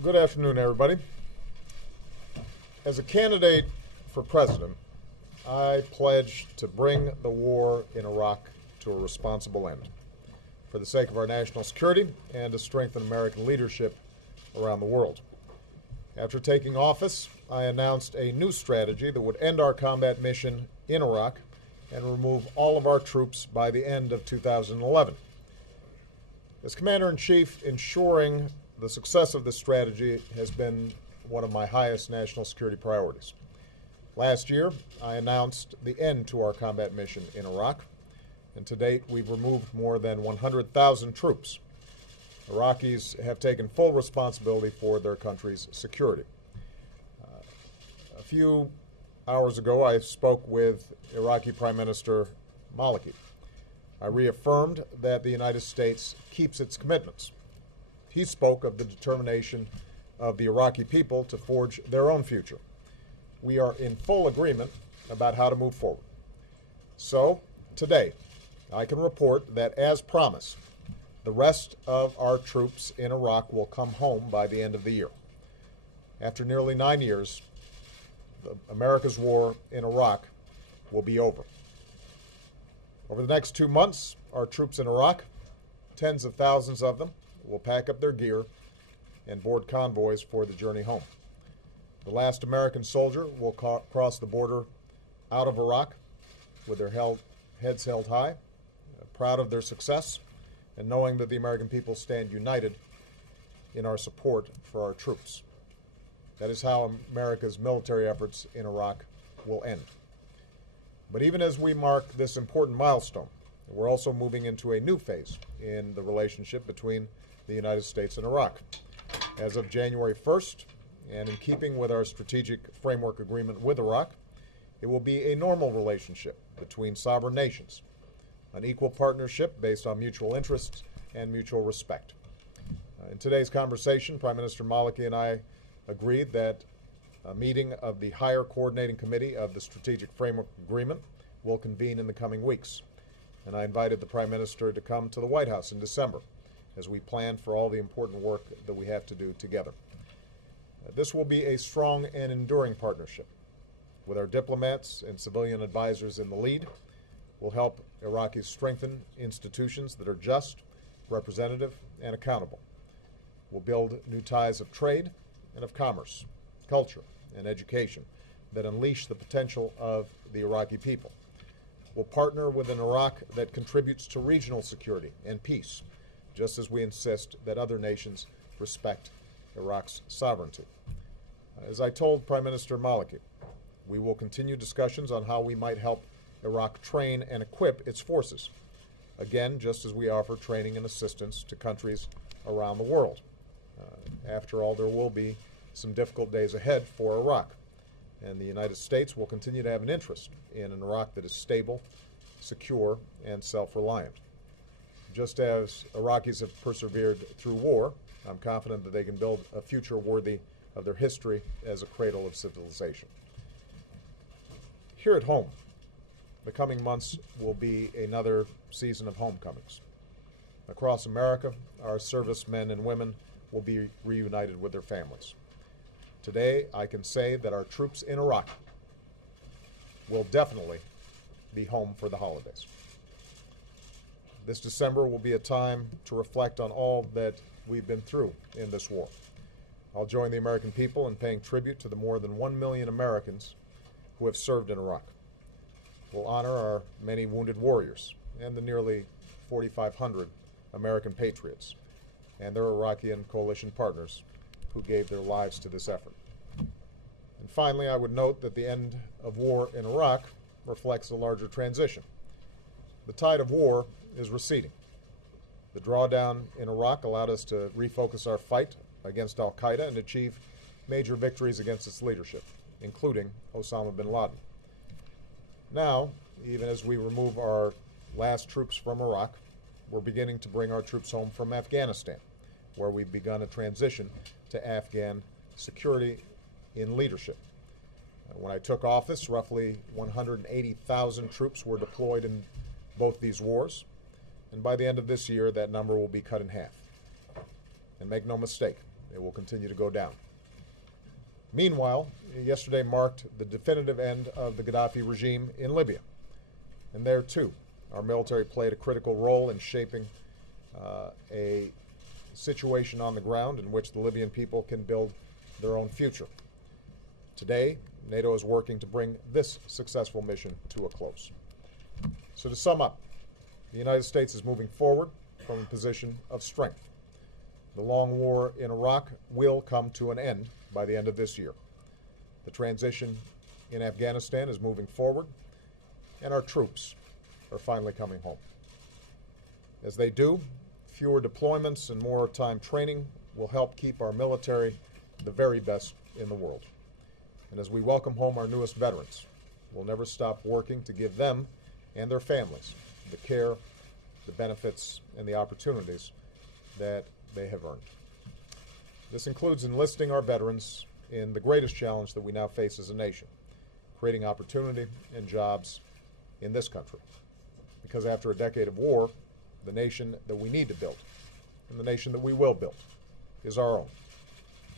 Good afternoon, everybody. As a candidate for president, I pledge to bring the war in Iraq to a responsible end for the sake of our national security and to strengthen American leadership around the world. After taking office, I announced a new strategy that would end our combat mission in Iraq and remove all of our troops by the end of 2011. As Commander-in-Chief, ensuring the success of this strategy has been one of my highest national security priorities. Last year, I announced the end to our combat mission in Iraq, and to date, we've removed more than 100,000 troops. Iraqis have taken full responsibility for their country's security. A few hours ago, I spoke with Iraqi Prime Minister Maliki. I reaffirmed that the United States keeps its commitments. He spoke of the determination of the Iraqi people to forge their own future. We are in full agreement about how to move forward. So, today, I can report that, as promised, the rest of our troops in Iraq will come home by the end of the year. After nearly 9 years, America's war in Iraq will be over. Over the next 2 months, our troops in Iraq, tens of thousands of them, will pack up their gear and board convoys for the journey home. The last American soldier will cross the border out of Iraq with their heads held high, proud of their success, and knowing that the American people stand united in our support for our troops. That is how America's military efforts in Iraq will end. But even as we mark this important milestone, we're also moving into a new phase in the relationship between the United States and Iraq. As of January 1st, and in keeping with our strategic framework agreement with Iraq, it will be a normal relationship between sovereign nations, an equal partnership based on mutual interests and mutual respect. In today's conversation, Prime Minister Maliki and I agreed that a meeting of the Higher Coordinating Committee of the Strategic Framework Agreement will convene in the coming weeks. And I invited the Prime Minister to come to the White House in December as we plan for all the important work that we have to do together. This will be a strong and enduring partnership. With our diplomats and civilian advisors in the lead, we'll help Iraqis strengthen institutions that are just, representative, and accountable. We'll build new ties of trade and of commerce, culture, and education that unleash the potential of the Iraqi people. We'll partner with an Iraq that contributes to regional security and peace, just as we insist that other nations respect Iraq's sovereignty. As I told Prime Minister Maliki, we will continue discussions on how we might help Iraq train and equip its forces, again, just as we offer training and assistance to countries around the world. After all, there will be some difficult days ahead for Iraq, and the United States will continue to have an interest in an Iraq that is stable, secure, and self-reliant. Just as Iraqis have persevered through war, I'm confident that they can build a future worthy of their history as a cradle of civilization. Here at home, the coming months will be another season of homecomings. Across America, our servicemen and women will be reunited with their families. Today, I can say that our troops in Iraq will definitely be home for the holidays. This December will be a time to reflect on all that we've been through in this war. I'll join the American people in paying tribute to the more than 1 million Americans who have served in Iraq. We'll honor our many wounded warriors and the nearly 4,500 American patriots and their Iraqi and coalition partners who gave their lives to this effort. And finally, I would note that the end of war in Iraq reflects a larger transition. The tide of war is receding. The drawdown in Iraq allowed us to refocus our fight against al-Qaeda and achieve major victories against its leadership, including Osama bin Laden. Now, even as we remove our last troops from Iraq, we're beginning to bring our troops home from Afghanistan, where we've begun a transition to Afghan security in leadership. When I took office, roughly 180,000 troops were deployed in both these wars, and by the end of this year, that number will be cut in half. And make no mistake, It will continue to go down. Meanwhile, yesterday marked the definitive end of the Gaddafi regime in Libya. And there, too, our military played a critical role in shaping a situation on the ground in which the Libyan people can build their own future. Today, NATO is working to bring this successful mission to a close. So to sum up, the United States is moving forward from a position of strength. The long war in Iraq will come to an end by the end of this year. The transition in Afghanistan is moving forward, and our troops are finally coming home. As they do, fewer deployments and more time training will help keep our military the very best in the world. And as we welcome home our newest veterans, we'll never stop working to give them and their families the care, the benefits, and the opportunities that they have earned. This includes enlisting our veterans in the greatest challenge that we now face as a nation, creating opportunity and jobs in this country. Because after a decade of war, the nation that we need to build, and the nation that we will build, is our own.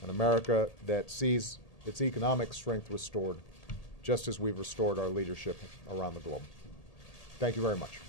An America that sees its economic strength restored, just as we've restored our leadership around the globe. Thank you very much.